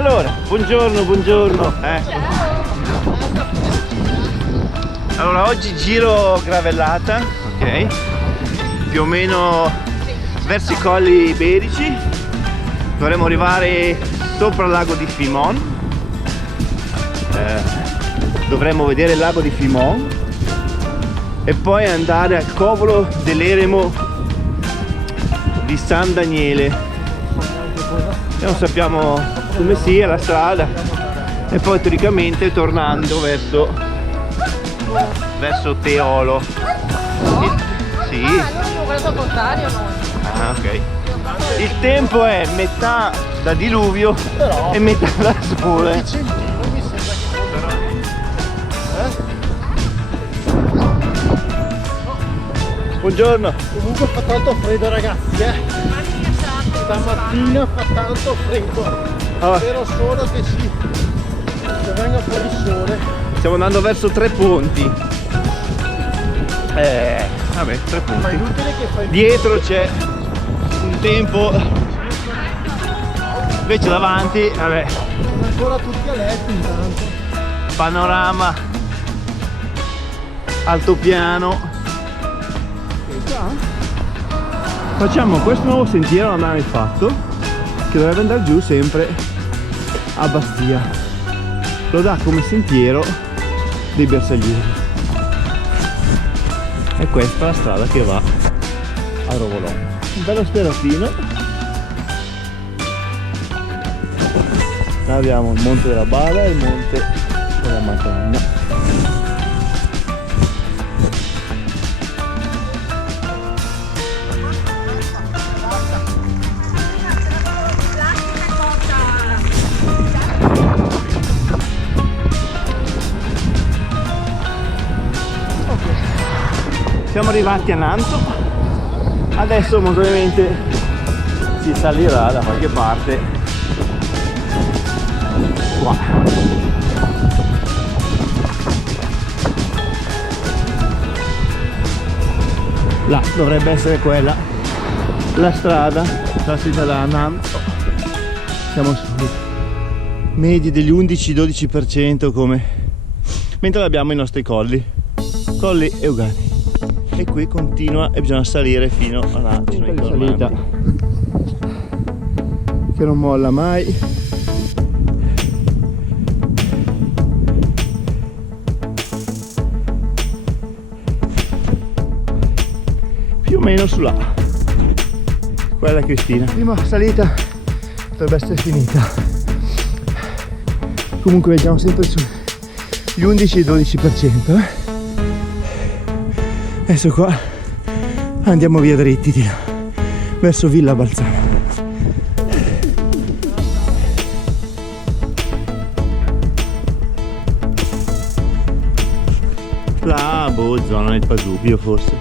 Allora, buongiorno, buongiorno. Allora, oggi giro gravellata, ok? Più o meno verso i colli iberici. Dovremmo arrivare sopra il lago di Fimon. Dovremmo vedere il lago di Fimon e poi andare al covolo dell'eremo di San Daniele. E non sappiamo come sia la strada, e poi teoricamente tornando verso Teolo. Sì. No, quello contrario no. Ah, ok. Il tempo è metà da diluvio e metà da sole. Buongiorno. Comunque fa tanto freddo, ragazzi, stamattina fa tanto freddo. Spero solo che venga un po' di sole. Stiamo andando verso Tre Ponti. Vabbè, Tre Ma è Ponti. inutile che fai. Dietro c'è un tempo, invece davanti, vabbè, Sono ancora tutti a letto intanto. panorama altopiano. Facciamo questo nuovo sentiero, non abbiamo mai fatto, che dovrebbe andare giù sempre a Bastia. Lo dà come sentiero dei bersaglieri. E questa è la strada che va a Rovolon. Un bello sterottino. Abbiamo il monte della Bala e il monte della Madonna. Siamo arrivati a Nanto, adesso molto ovviamente si salirà da qualche parte qua. Là dovrebbe essere quella la strada da Nanto. Siamo su medie degli 11-12% come, mentre abbiamo i nostri colli Euganei. E qui continua e bisogna salire fino alla salita che non molla mai. Più o meno su là. Quella è Cristina. Prima salita dovrebbe essere finita. Comunque vediamo sempre sugli 11-12%. Adesso qua andiamo via dritti di là, verso Villa Balzano. Là, boh, zona del Pasubio forse.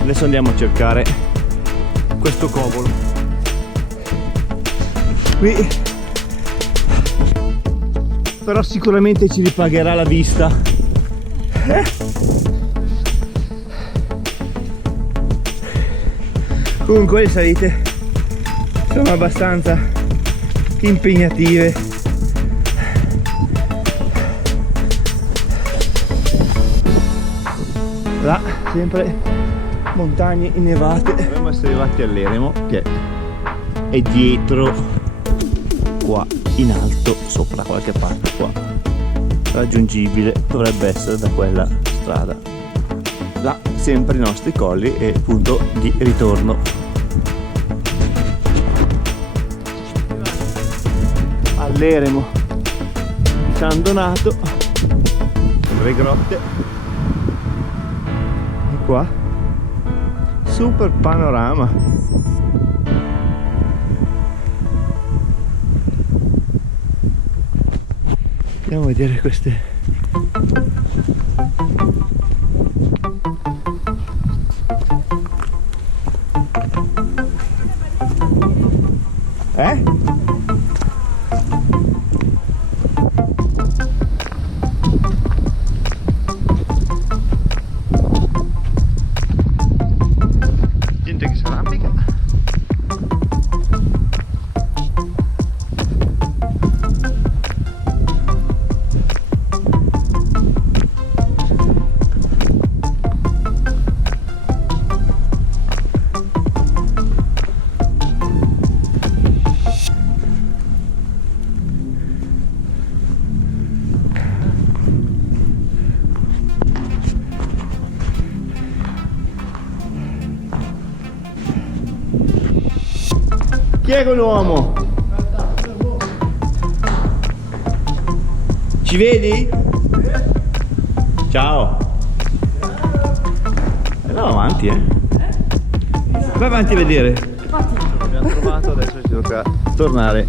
Adesso andiamo a cercare questo covolo. Qui però sicuramente ci ripagherà la vista. Comunque le salite sono abbastanza impegnative. Là sempre montagne innevate. Dovremmo essere arrivati all'eremo, che è dietro qua in alto, sopra qualche parte qua, raggiungibile dovrebbe essere da quella strada. Là sempre i nostri colli e punto di ritorno. All'eremo di San Donato, le grotte, e qua super panorama. Andiamo a vedere queste. Gente che si arrampica. Chi è quell'uomo? Ci vedi? Ciao. Andiamo avanti, Vai avanti a vedere. Abbiamo trovato, adesso ci tocca tornare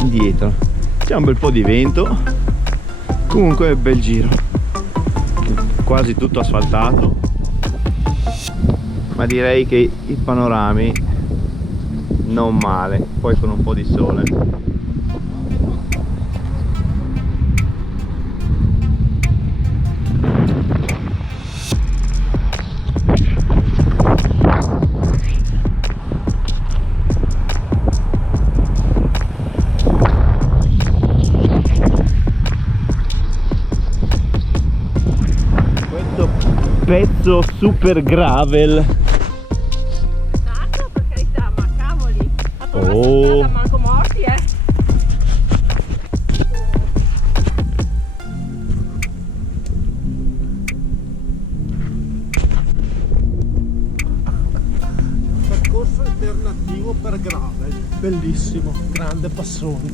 indietro. C'è un bel po' di vento. Comunque è un bel giro. Quasi tutto asfaltato. Ma direi che i panorami non male. Poi con un po' di sole. Pezzo super gravel. Esatto, per carità, ma cavoli. Oh. A manco morti, Percorso alternativo per gravel, bellissimo, grande passone.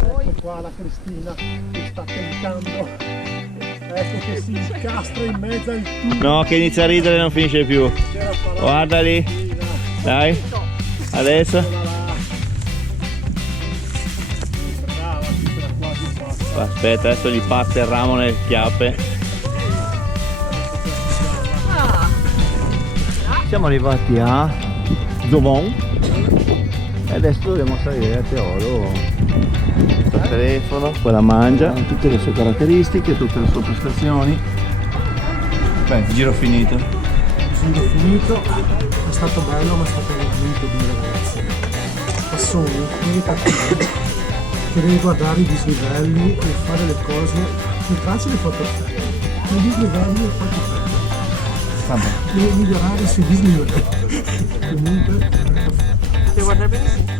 Ecco qua la Cristina che sta tentando. Ecco che si incastra in mezzo al tubo. No, che inizia a ridere e non finisce più. Guarda lì. Dai. Adesso. Brava, si era quasi fatta. Aspetta, adesso gli parte il ramo nelle chiappe. Siamo arrivati a Zovon e adesso dobbiamo salire a Teolo. Il telefono, poi la mangia, tutte le sue caratteristiche, tutte le sue prestazioni. Beh, giro finito. Giro finito, è stato bello ma è stato veramente duro, ragazzi. Passoni, meditativi, che devi guardare i dislivelli e fare le cose, il traccio li fa perfetto, i dislivelli li fa perfetto. Vabbè. Devi migliorare sui dislivelli. Comunque, Devo guardare benissimo.